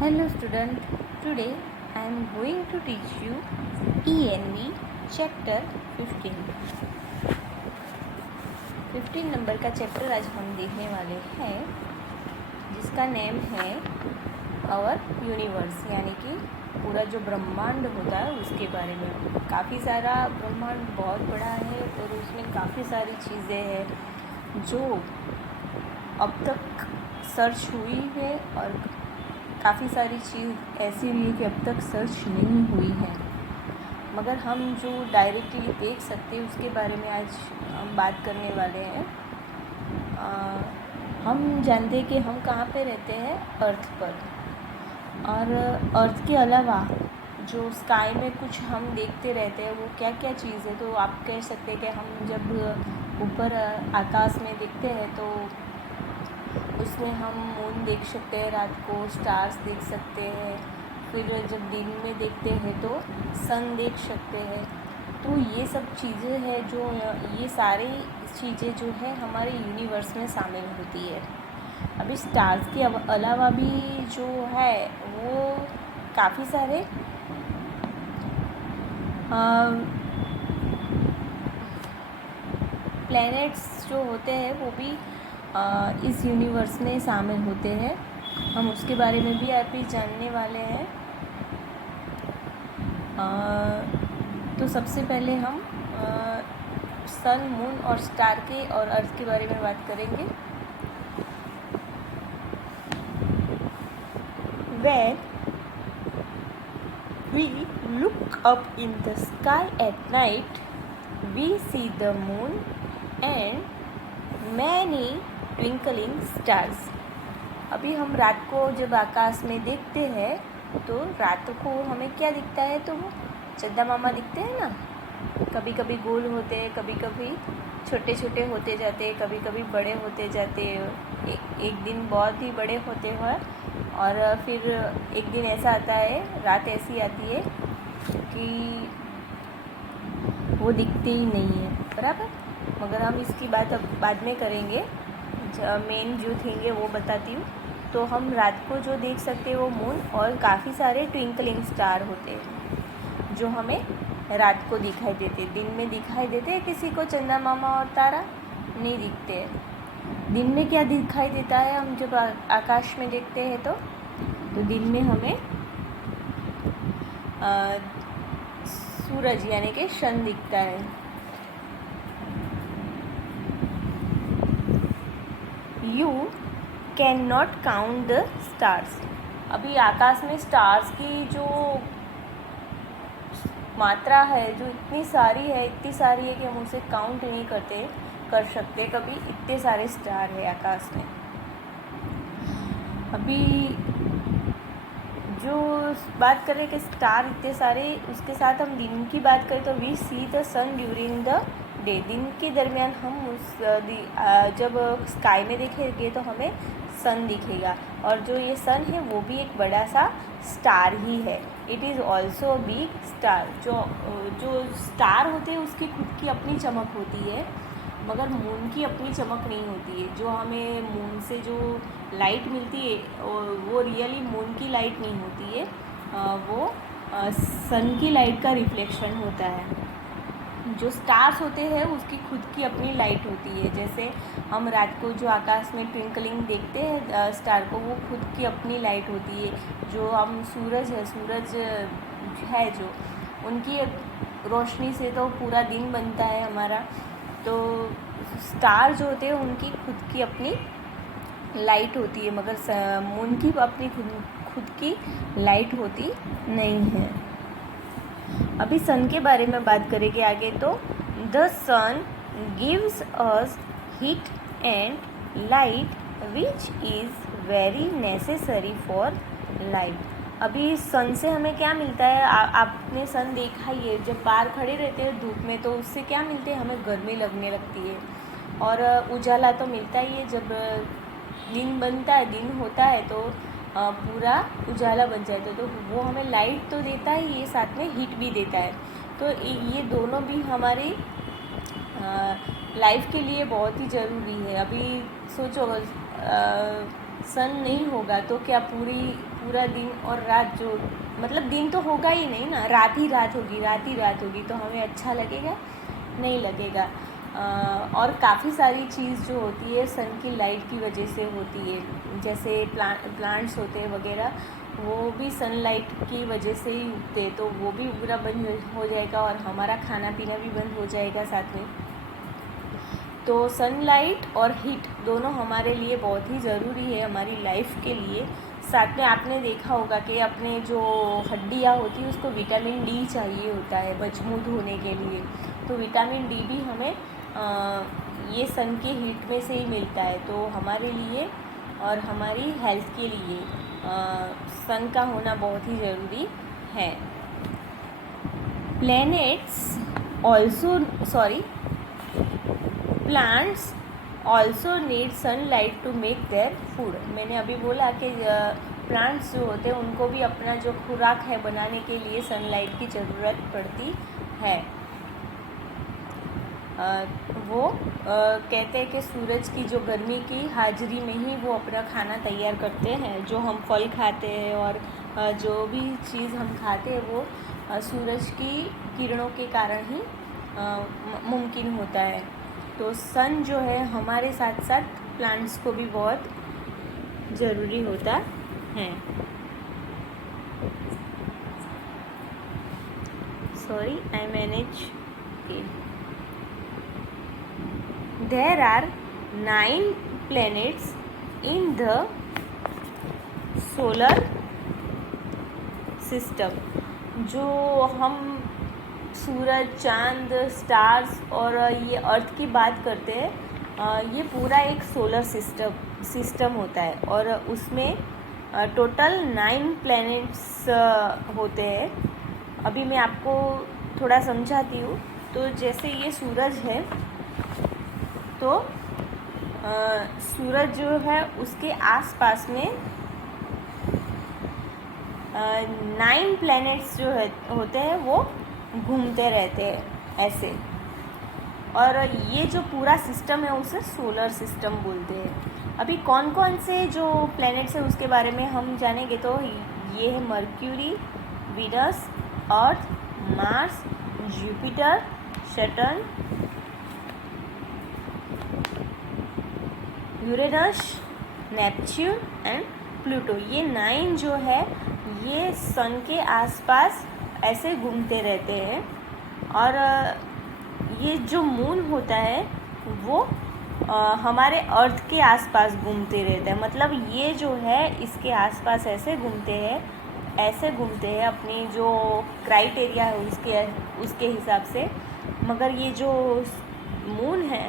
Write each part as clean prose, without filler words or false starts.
Hello student, today I am going to teach you ENV chapter 15. 15 number का chapter आज हम देखने वाले हैं जिसका नेम है आवर यूनिवर्स, यानी कि पूरा जो ब्रह्मांड होता है उसके बारे में। काफ़ी सारा ब्रह्मांड बहुत बड़ा है और उसमें काफ़ी सारी चीज़ें हैं जो अब तक सर्च हुई है और काफ़ी सारी चीज़ ऐसी भी है कि अब तक सर्च नहीं हुई है, मगर हम जो डायरेक्टली देख सकते हैं उसके बारे में आज हम बात करने वाले हैं। हम जानते हैं कि हम कहाँ पे रहते हैं, अर्थ पर, और अर्थ के अलावा जो स्काई में कुछ हम देखते रहते हैं वो क्या क्या चीज़ है। तो आप कह सकते हैं कि हम जब ऊपर आकाश में देखते हैं तो उसमें हम मून देख सकते हैं, रात को स्टार्स देख सकते हैं, फिर जब दिन में देखते हैं तो सन देख सकते हैं। तो ये सब चीज़ें हैं जो ये सारी चीज़ें जो है हमारे यूनिवर्स में शामिल होती है। अभी स्टार्स के अलावा भी जो है वो काफ़ी सारे प्लैनेट्स जो होते हैं वो भी इस यूनिवर्स में शामिल होते हैं। हम उसके बारे में भी अभी जानने वाले हैं। तो सबसे पहले हम सन, मून और स्टार के और अर्थ के बारे में बात करेंगे। When we look up in the sky at night, we see the moon and many twinkling stars. अभी हम रात को जब आकाश में देखते हैं तो रात को हमें क्या दिखता है, तो वो चंदा मामा दिखते हैं ना। कभी कभी गोल होते हैं, कभी कभी छोटे छोटे होते जाते हैं, कभी कभी बड़े होते जाते हैं। एक दिन बहुत ही बड़े होते हैं और फिर एक दिन ऐसा आता है, रात ऐसी आती है कि वो दिखते ही नहीं है, बराबर। मगर हम इसकी बात अब बाद में करेंगे। मेन जो थिंग है वो बताती हूँ। तो हम रात को जो देख सकते हैं वो मून और काफ़ी सारे ट्विंकलिंग स्टार होते हैं जो हमें रात को दिखाई देते। दिन में दिखाई देते हैं किसी को चंदा मामा और तारा? नहीं दिखते हैं। दिन में क्या दिखाई देता है हम जब आकाश में देखते हैं तो दिन में हमें सूरज यानी कि सन दिखता है। You can not count the stars. अभी आकाश में स्टार्स की जो मात्रा है जो इतनी सारी है कि हम उसे काउंट नहीं कर सकते कभी। इतने सारे स्टार है आकाश में। अभी जो बात करें कि स्टार इतने सारे, उसके साथ हम दिन की बात करें तो we see the sun during the day. दिन के दरमियान हम जब स्काई में देखेंगे तो हमें सन दिखेगा, और जो ये सन है वो भी एक बड़ा सा स्टार ही है। It is also big star. जो स्टार होते हैं उसकी खुद की अपनी चमक होती है, मगर मून की अपनी चमक नहीं होती है। जो हमें मून से जो लाइट मिलती है वो रियली मून की लाइट नहीं होती है, वो सन की लाइट का रिफ्लेक्शन होता है। जो स्टार्स होते हैं उसकी खुद की अपनी लाइट होती है। जैसे हम रात को जो आकाश में ट्विंकलिंग देखते हैं स्टार को, वो खुद की अपनी लाइट होती है। जो हम सूरज है जो उनकी रोशनी से तो पूरा दिन बनता है हमारा। तो स्टार जो होते हैं उनकी खुद की अपनी लाइट होती है, मगर मून की अपनी खुद की लाइट होती नहीं है। अभी सन के बारे में बात करेंगे आगे। तो the sun gives us heat and light which is very necessary for life. अभी सन से हमें क्या मिलता है? आपने सन देखा ही है, जब बाहर खड़े रहते हैं धूप में तो उससे क्या मिलते हैं? हमें गर्मी लगने लगती है और उजाला तो मिलता ही है। जब दिन बनता है, दिन होता है तो पूरा उजाला बन जाता है, तो वो हमें लाइट तो देता है, ये साथ में हीट भी देता है। तो ये दोनों भी हमारी लाइफ के लिए बहुत ही ज़रूरी है। अभी सोचो सन नहीं होगा तो क्या पूरा दिन और रात जो मतलब दिन तो होगा ही नहीं ना, रात ही रात होगी तो हमें अच्छा लगेगा? नहीं लगेगा। और काफ़ी सारी चीज़ जो होती है सन की लाइट की वजह से होती है, जैसे प्लांट्स होते हैं वगैरह, वो भी सनलाइट की वजह से ही उगते हैं, तो वो भी उगना बंद हो जाएगा और हमारा खाना पीना भी बंद हो जाएगा साथ में। तो सनलाइट और हीट दोनों हमारे लिए बहुत ही ज़रूरी है हमारी लाइफ के लिए। साथ में आपने देखा होगा कि अपने जो हड्डियाँ होती है उसको विटामिन डी चाहिए होता है मजबूत होने के लिए, तो विटामिन डी भी हमें ये सन के हीट में से ही मिलता है। तो हमारे लिए और हमारी हेल्थ के लिए सन का होना बहुत ही ज़रूरी है। Plants also need sunlight to make their food. मैंने अभी बोला कि प्लांट्स जो होते हैं उनको भी अपना जो खुराक है बनाने के लिए सनलाइट की ज़रूरत पड़ती है। वो कहते हैं कि सूरज की जो गर्मी की हाजिरी में ही वो अपना खाना तैयार करते हैं। जो हम फल खाते हैं और जो भी चीज़ हम खाते हैं वो सूरज की किरणों के कारण ही मुमकिन होता है। तो सन जो है हमारे साथ साथ प्लांट्स को भी बहुत ज़रूरी होता है। Sorry, I manage. There are 9 planets in the solar system। जो हम सूरज, चांद, स्टार्स और ये अर्थ की बात करते हैं, ये पूरा एक सोलर सिस्टम होता है और उसमें टोटल 9 प्लैनेट्स होते हैं। अभी मैं आपको थोड़ा समझाती हूँ। तो जैसे ये सूरज है, तो सूरज जो है उसके आसपास में 9 प्लैनेट्स जो होते हैं वो घूमते रहते हैं ऐसे। और ये जो पूरा सिस्टम है उसे सोलर सिस्टम बोलते हैं। अभी कौन कौन से जो प्लैनेट्स हैं उसके बारे में हम जानेंगे। तो ये है mercury, Venus, Earth, Mars, Jupiter, Saturn, Uranus, Neptune and Pluto. ये 9 जो है ये सन के आसपास ऐसे घूमते रहते हैं। और ये जो मून होता है वो हमारे अर्थ के आसपास घूमते रहता है। मतलब ये जो है इसके आसपास ऐसे घूमते हैं अपनी जो क्राइटेरिया है उसके हिसाब से। मगर ये जो मून है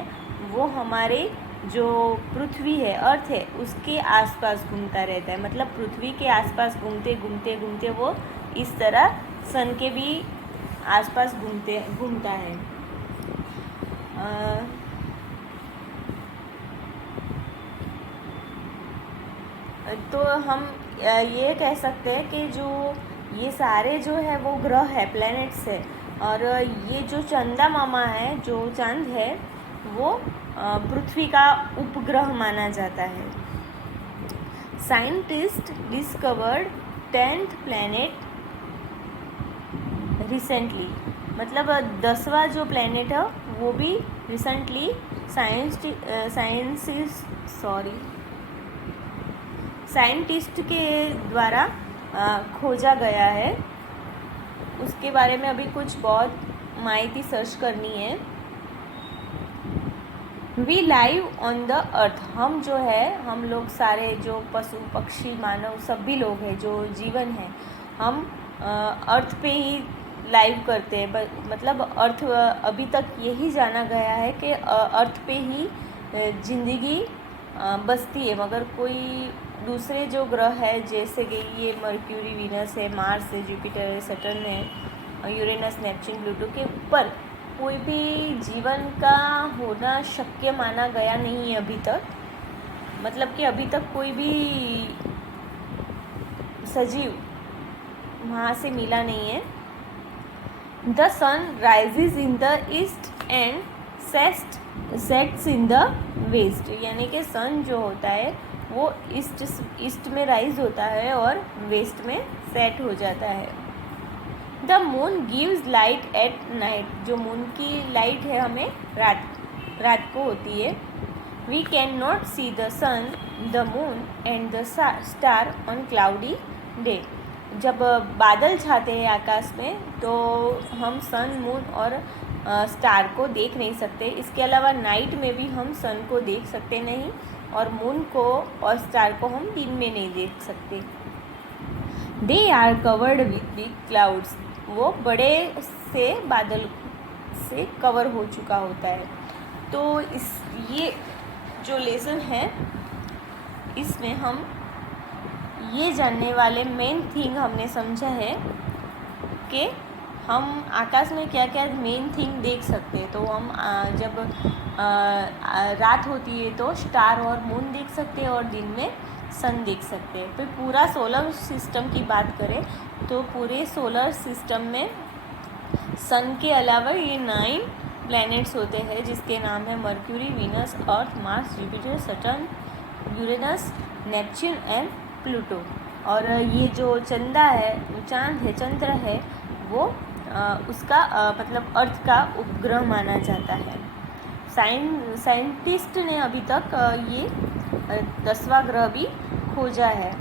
वो हमारे जो पृथ्वी है, अर्थ है, उसके आसपास घूमता रहता है। मतलब पृथ्वी के आसपास घूमते वो इस तरह सन के भी आसपास घूमता है। तो हम ये कह सकते हैं कि जो ये सारे जो है वो ग्रह है, प्लैनेट्स है। और ये जो चंदा मामा है, जो चांद है, वो पृथ्वी का उपग्रह माना जाता है। Scientist discovered 10th planet recently. मतलब 10वां जो प्लैनेट है वो भी रिसेंटली साइंटिस्ट के द्वारा खोजा गया है। उसके बारे में अभी कुछ बहुत माहिती सर्च करनी है। We live on the earth. हम जो है, हम लोग सारे जो पशु पक्षी मानव सभी लोग हैं, जो जीवन है, हम अर्थ पे ही लाइव करते हैं। मतलब अर्थ अभी तक यही जाना गया है कि अर्थ पे ही ज़िंदगी बसती है। मगर कोई दूसरे जो ग्रह है, जैसे कि ये मर्क्यूरी, वीनस है, मार्स है, जुपिटर है, सैटर्न है, यूरेनस, नेपच्यून, प्लूटो के ऊपर कोई भी जीवन का होना शक्य माना गया नहीं है अभी तक। मतलब कि अभी तक कोई भी सजीव वहाँ से मिला नहीं है। The sun rises in the east and sets in the west. यानी कि सन जो होता है वो ईस्ट में राइज होता है और वेस्ट में सेट हो जाता है। The moon gives light at night, जो मून की लाइट है हमें रात को होती है। We can not see the sun, the moon and the star on cloudy day. जब बादल छाते हैं आकाश में तो हम सन, मून और स्टार को देख नहीं सकते। इसके अलावा नाइट में भी हम सन को देख सकते नहीं और मून को और स्टार को हम दिन में नहीं देख सकते। They are covered with clouds, वो बड़े से बादल से कवर हो चुका होता है। तो ये जो लेसन है इसमें हम ये जानने वाले मेन थिंग हमने समझा है कि हम आकाश में क्या क्या मेन थिंग देख सकते हैं। तो हम जब रात होती है तो स्टार और मून देख सकते हैं और दिन में सन देख सकते हैं। फिर पूरा सोलर सिस्टम की बात करें तो पूरे सोलर सिस्टम में सन के अलावा ये 9 प्लैनेट्स होते हैं जिसके नाम है mercury, Venus, Earth, Mars, Jupiter, Saturn, Uranus, Neptune and Pluto. और ये जो चंदा है, चांद है, चंद्र है, वो उसका मतलब अर्थ का उपग्रह माना जाता है। साइंटिस्ट ने अभी तक ये 10वां ग्रह भी खोजा है।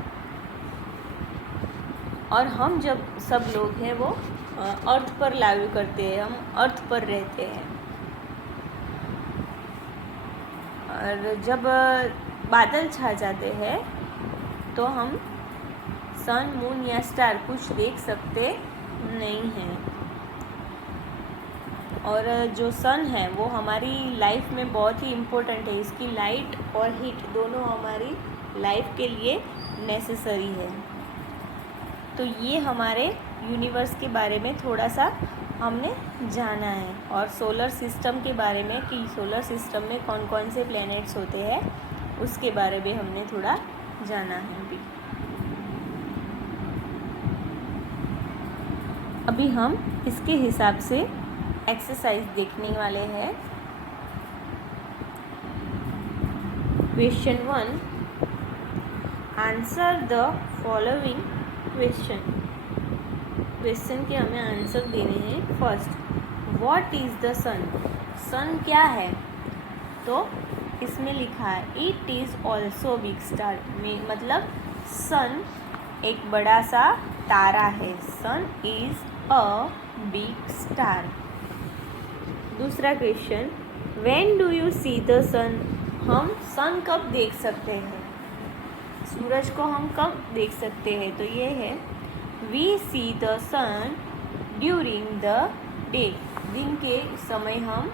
और हम जब सब लोग हैं वो अर्थ पर लाइव करते हैं, हम अर्थ पर रहते हैं। और जब बादल छा जाते हैं तो हम सन, मून या स्टार कुछ देख सकते नहीं हैं। और जो सन है वो हमारी लाइफ में बहुत ही इम्पोर्टेंट है। इसकी लाइट और हीट दोनों हमारी लाइफ के लिए नेसेसरी है। तो ये हमारे यूनिवर्स के बारे में थोड़ा सा हमने जाना है और सोलर सिस्टम के बारे में कि सोलर सिस्टम में कौन कौन से प्लैनेट्स होते हैं उसके बारे में हमने थोड़ा जाना है। अभी हम इसके हिसाब से एक्सरसाइज देखने वाले हैं। Question 1, answer the following question. Question के हमें आंसर देने हैं। First, what is the sun? Sun क्या है? तो इसमें लिखा है it is also big star, मतलब सन एक बड़ा सा तारा है। Sun is a big star. दूसरा question, when do you see the sun? हम सन कब देख सकते हैं? सूरज को हम कब देख सकते हैं? तो ये है we see the sun during the day. दिन के समय हम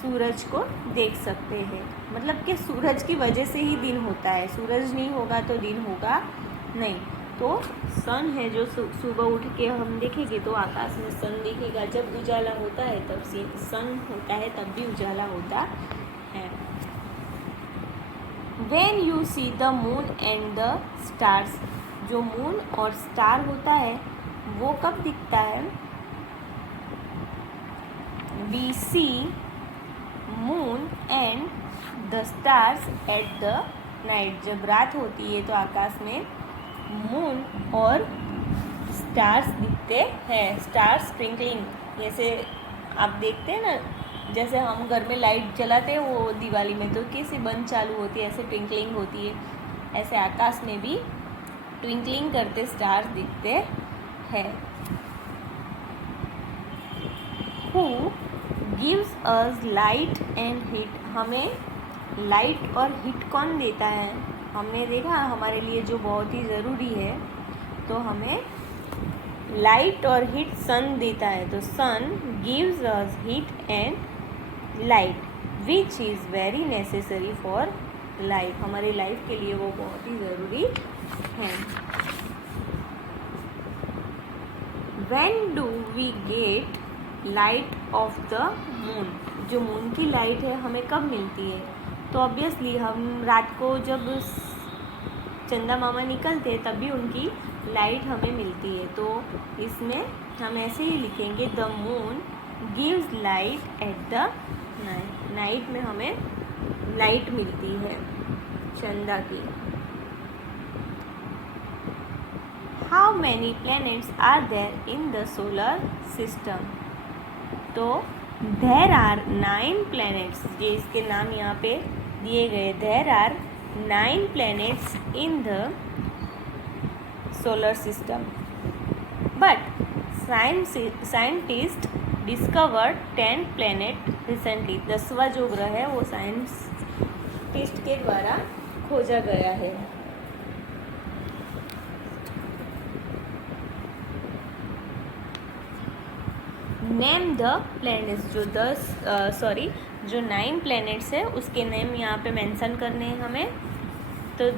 सूरज को देख सकते हैं। मतलब कि सूरज की वजह से ही दिन होता है, सूरज नहीं होगा तो दिन होगा नहीं। तो सन है जो सुबह उठ के हम देखेंगे तो आकाश में सन दिखेगा। जब उजाला होता है तब सन होता है, तब भी उजाला होता है। When you see the moon and the stars, जो मून और स्टार होता है वो कब दिखता है? We see moon and the stars at the night. जब रात होती है तो आकाश में मून और स्टार्स दिखते हैं। स्टार स्प्रिंकलिंग, जैसे आप देखते हैं ना, जैसे हम घर में लाइट जलाते हैं वो दिवाली में तो कैसे बंद चालू होती है, ऐसे ट्विंकलिंग होती है। ऐसे आकाश में भी ट्विंकलिंग करते स्टार्स दिखते हैं। Who gives us light and heat? हमें लाइट और हीट कौन देता है? हमने देखा हमारे लिए जो बहुत ही ज़रूरी है, तो हमें लाइट और हीट सन देता है। तो sun gives us heat and light which is very necessary for life. हमारी लाइफ के लिए वो बहुत ही ज़रूरी है। When do we get light of the moon? जो मून की लाइट है हमें कब मिलती है? तो ऑब्वियसली हम रात को जब चंदा मामा निकलते हैं तभी उनकी लाइट हमें मिलती है। तो इसमें हम ऐसे ही लिखेंगे the moon gives light at the night. Night में हमें लाइट मिलती है। चंदा की। How many planets are there in the solar system? तो देयर आर 9 प्लैनेट्स, ये इसके नाम यहाँ पे दिए गए। There are 9 planets in the solar system, but scientist discovered 10 planet recently. 10वां जो ग्रह है वो साइंटिस्ट के द्वारा खोजा गया है। नेम द प्लैनेट्स, जो 9 प्लैनेट्स है उसके नेम यहाँ पे मेंशन करने हैं हमें। तो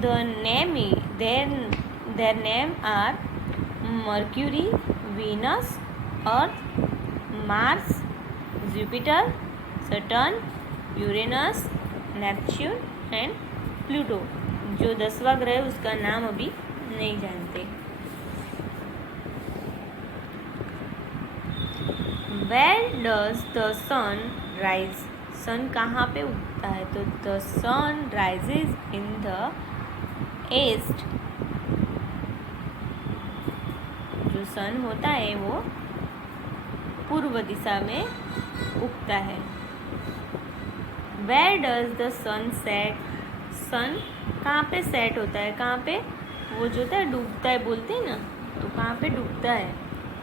their name are Mercury, Venus, Earth, Mars, Jupiter, Saturn, Uranus, Neptune and Pluto. जो 10वां ग्रह है उसका नाम अभी नहीं जानते। Where does the sun rise? सन कहाँ पे उगता है? तो the sun rises in the east. जो सन होता है वो पूर्व दिशा में उगता है। Where does the sun set? सन कहाँ पे सेट होता है? कहाँ पे? वो जो होता है डूबता है बोलते हैं ना, तो कहाँ पे डूबता है?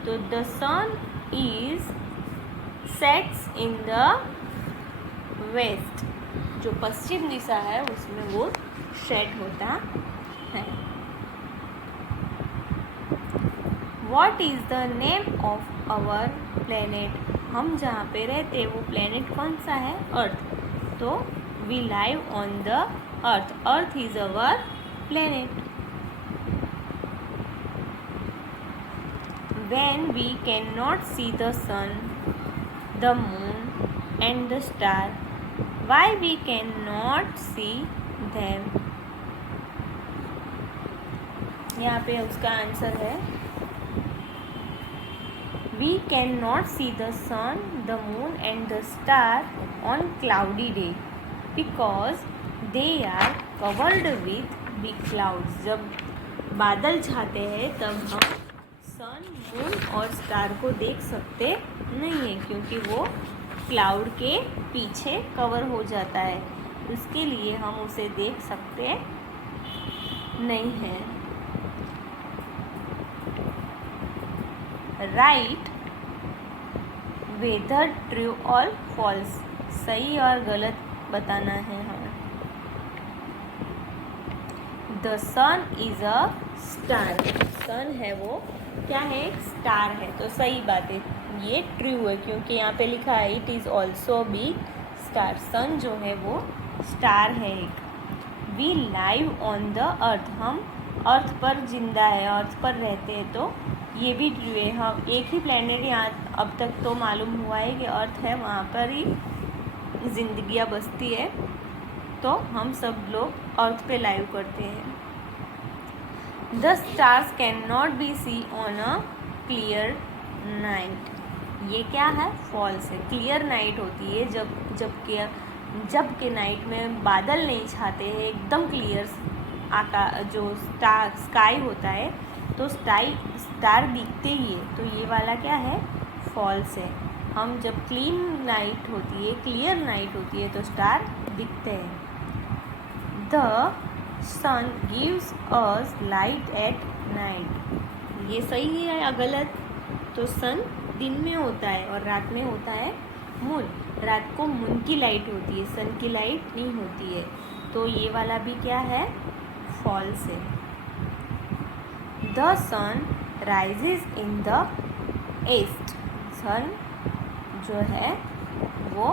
तो the sun is sets in the west, जो पश्चिम दिशा है उसमें वो सेट होता है। What is the name of our planet? हम जहाँ पे रहते हैं वो प्लेनेट कौन सा है? अर्थ। तो we live on the earth, earth is our planet. When we can not see the sun, the moon and the star, why we cannot see them? यहाँ पे उसका आंसर है we cannot see the sun, the moon and the star on cloudy day because they are covered with big clouds. जब बादल छाते हैं तब हम सन, मून और स्टार को देख सकते नहीं है, क्योंकि वो क्लाउड के पीछे कवर हो जाता है, उसके लिए हम उसे देख सकते नहीं हैं। राइट वेदर ट्रू और फॉल्स, सही और गलत बताना है हमें। The sun is a star, sun है वो क्या है? एक स्टार है। तो सही बात है, ये ट्रू है क्योंकि यहाँ पे लिखा है it is also B star. Sun जो है वो स्टार है एक। We live on the earth, हम अर्थ पर जिंदा है, अर्थ पर रहते हैं, तो ये भी ट्रू है। हम एक ही प्लेनेट यहाँ अब तक तो मालूम हुआ है कि अर्थ है, वहाँ पर ही जिंदगियाँ बसती है, तो हम सब लोग अर्थ पे लाइव करते हैं। The stars can not be see on a clear night, ये क्या है? फॉल्स है। क्लियर नाइट होती है जब के नाइट में बादल नहीं छाते हैं, एकदम क्लियर जो स्काई होता है, तो स्टार दिखते ही है, तो ये वाला क्या है? फॉल्स है। हम जब क्लीन नाइट होती है, क्लियर नाइट होती है, तो स्टार दिखते हैं। The sun gives us light at night, ये सही है या गलत? तो सन दिन में होता है और रात में होता है मून। रात को मून की लाइट होती है, सन की लाइट नहीं होती है, तो ये वाला भी क्या है? फॉल्स है। The sun rises in the east, sun जो है वो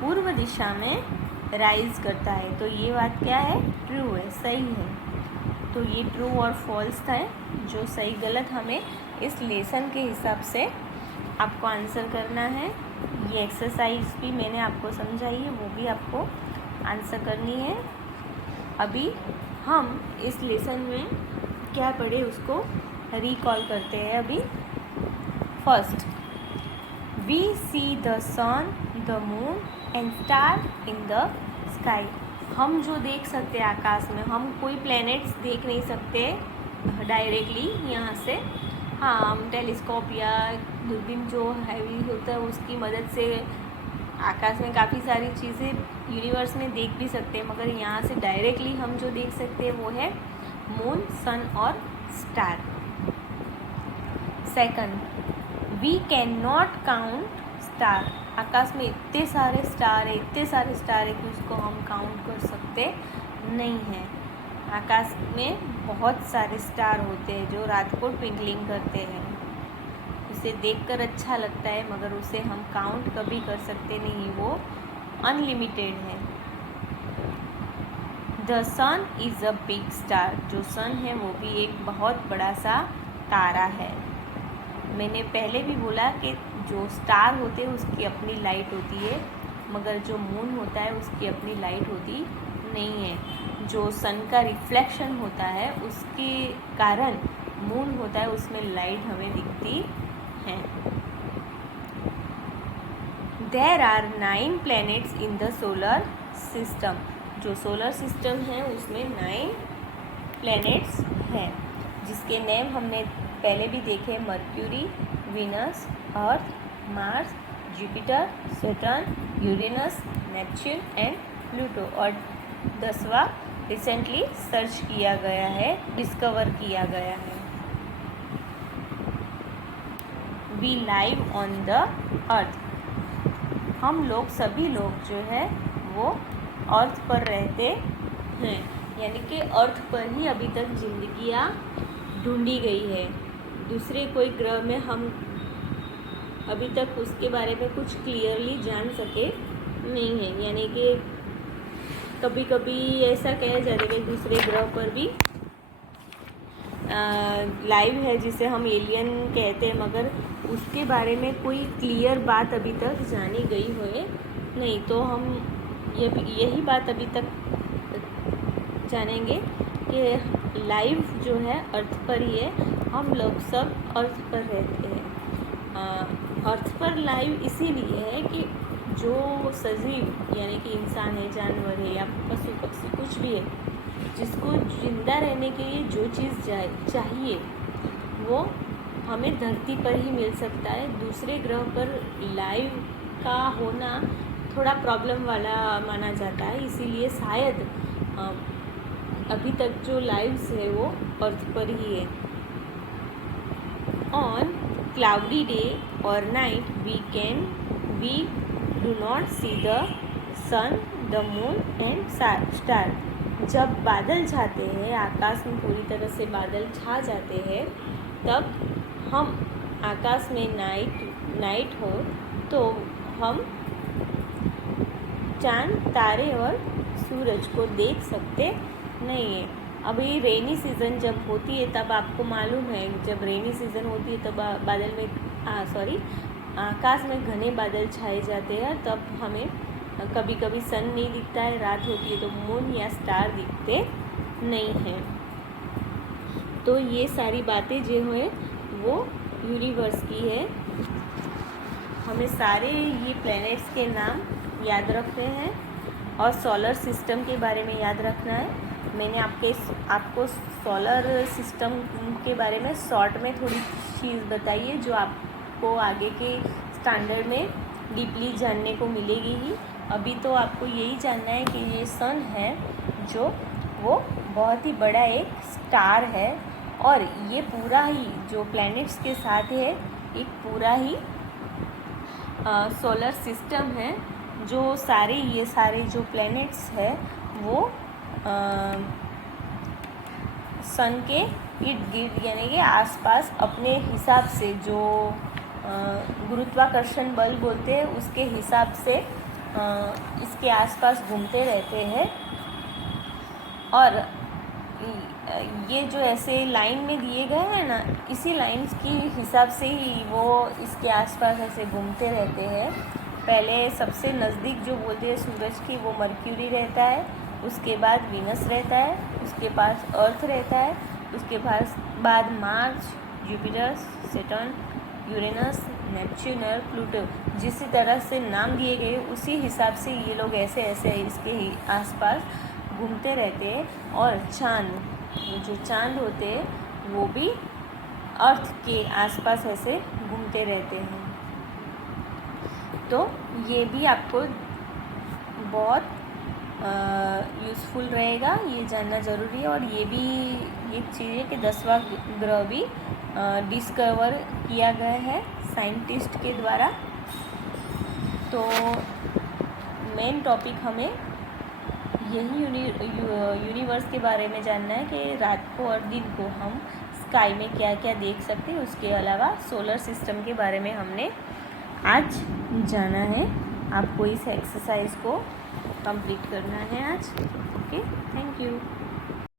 पूर्व दिशा में राइज करता है, तो ये बात क्या है? ट्रू है, सही है। तो ये ट्रू और फॉल्स था, जो सही गलत हमें इस लेसन के हिसाब से आपको आंसर करना है। ये एक्सरसाइज भी मैंने आपको समझाई है, वो भी आपको आंसर करनी है। अभी हम इस लेसन में क्या पढ़े उसको रिकॉल करते हैं। अभी first, we see the sun, the moon and star in the sky. हम जो देख सकते हैं आकाश में, हम कोई प्लैनेट्स देख नहीं सकते डायरेक्टली यहाँ से। हाँ, हम टेलीस्कोप या दूरबीन जो हैवी होता है उसकी मदद से आकाश में काफ़ी सारी चीज़ें यूनिवर्स में देख भी सकते हैं, मगर यहाँ से डायरेक्टली हम जो देख सकते हैं वो है मून, सन और star. Second, we can not count star. आकाश में इतने सारे स्टार है कि उसको हम काउंट कर सकते नहीं हैं। आकाश में बहुत सारे स्टार होते हैं जो रात को ट्विंकलिंग करते हैं। उसे देखकर अच्छा लगता है, मगर उसे हम काउंट कभी कर सकते नहीं, वो अनलिमिटेड है। The sun is a big star. जो सन है वो भी एक बहुत बड़ा सा तारा है। मैंने पहले भी बोला कि जो स्टार होते हैं उसकी अपनी लाइट होती है, मगर जो मून होता है उसकी अपनी लाइट होती नहीं है। जो सन का रिफ्लेक्शन होता है उसके कारण मून होता है, उसमें लाइट हमें दिखती है। There are 9 planets in the solar system. जो सोलर सिस्टम है उसमें 9 प्लैनेट्स हैं, जिसके नेम हमने पहले भी देखे, mercury, Venus, Earth, Mars, Jupiter, Saturn, Uranus, Neptune and Pluto. और 10वां रिसेंटली सर्च किया गया है, डिस्कवर किया गया है। We live on the earth. हम लोग सभी लोग जो है वो अर्थ पर रहते हैं, यानी कि अर्थ पर ही अभी तक जिंदगियाँ ढूंढी गई है। दूसरे कोई ग्रह में हम अभी तक उसके बारे में कुछ क्लियरली जान सके नहीं है, यानी कि कभी कभी ऐसा कहा जाता है कि दूसरे ग्रह पर भी लाइव है जिसे हम एलियन कहते हैं, मगर उसके बारे में कोई क्लियर बात अभी तक जानी गई हो नहीं। तो हम यही बात अभी तक जानेंगे कि लाइव जो है अर्थ पर ही है, हम लोग सब अर्थ पर रहते हैं। अर्थ पर लाइव इसीलिए है कि जो सजीव यानी कि इंसान है, जानवर है या पशु पक्षी कुछ भी है, जिसको जिंदा रहने के लिए जो चीज़ चाहिए वो हमें धरती पर ही मिल सकता है। दूसरे ग्रह पर लाइव का होना थोड़ा प्रॉब्लम वाला माना जाता है, इसीलिए शायद अभी तक जो लाइव्स है वो अर्थ पर ही है। ऑन क्लाउडी डे और night we do not see the sun, the moon and star. जब बादल छाते हैं, आकाश में पूरी तरह से बादल छा जाते हैं, तब हम आकाश में नाइट हो तो हम चांद, तारे और सूरज को देख सकते नहीं है। अभी रेनी सीज़न जब होती है तब आपको मालूम है, जब रेनी सीज़न होती है तब आकाश में घने बादल छाए जाते हैं, तब हमें कभी कभी सन नहीं दिखता है, रात होती है तो मून या स्टार दिखते नहीं हैं। तो ये सारी बातें जो है वो यूनिवर्स की है। हमें सारे ये प्लैनेट्स के नाम याद रखने हैं और सोलर सिस्टम के बारे में याद रखना है। मैंने आपको सोलर सिस्टम के बारे में शॉर्ट में थोड़ी चीज़ बताई है, जो आपको आगे के स्टैंडर्ड में डीपली जानने को मिलेगी ही। अभी तो आपको यही जानना है कि ये सन है जो वो बहुत ही बड़ा एक स्टार है, और ये पूरा ही जो प्लैनेट्स के साथ है एक पूरा ही सोलर सिस्टम है। जो ये सारे जो प्लैनेट्स है वो सन के इर्द गिर्द यानी कि आसपास अपने हिसाब से, जो गुरुत्वाकर्षण बल बोलते हैं उसके हिसाब से इसके आसपास घूमते रहते हैं। और ये जो ऐसे लाइन में दिए गए हैं ना, इसी लाइंस की हिसाब से ही वो इसके आसपास ऐसे घूमते रहते हैं। पहले सबसे नज़दीक जो बोलते हैं सूरज की, वो मर्क्यूरी रहता है, उसके बाद वीनस रहता है, उसके पास अर्थ रहता है, उसके बाद Mars, Jupiter, Saturn Uranus, Neptune और प्लूटो जिस तरह से नाम दिए गए उसी हिसाब से ये लोग ऐसे ऐसे इसके ही आसपास घूमते रहते हैं। और चांद, जो चांद होते हैं वो भी अर्थ के आसपास ऐसे घूमते रहते हैं। तो ये भी आपको बहुत यूज़फुल रहेगा, ये जानना ज़रूरी है। और ये भी एक चीज़ है कि 10वां ग्रह भी डिस्कवर किया गया है साइंटिस्ट के द्वारा। तो मेन टॉपिक हमें यही यूनिवर्स के बारे में जानना है कि रात को और दिन को हम स्काई में क्या क्या देख सकते हैं। उसके अलावा सोलर सिस्टम के बारे में हमने आज जाना है। आपको इस एक्सरसाइज को कंप्लीट करना है आज। Okay, thank you.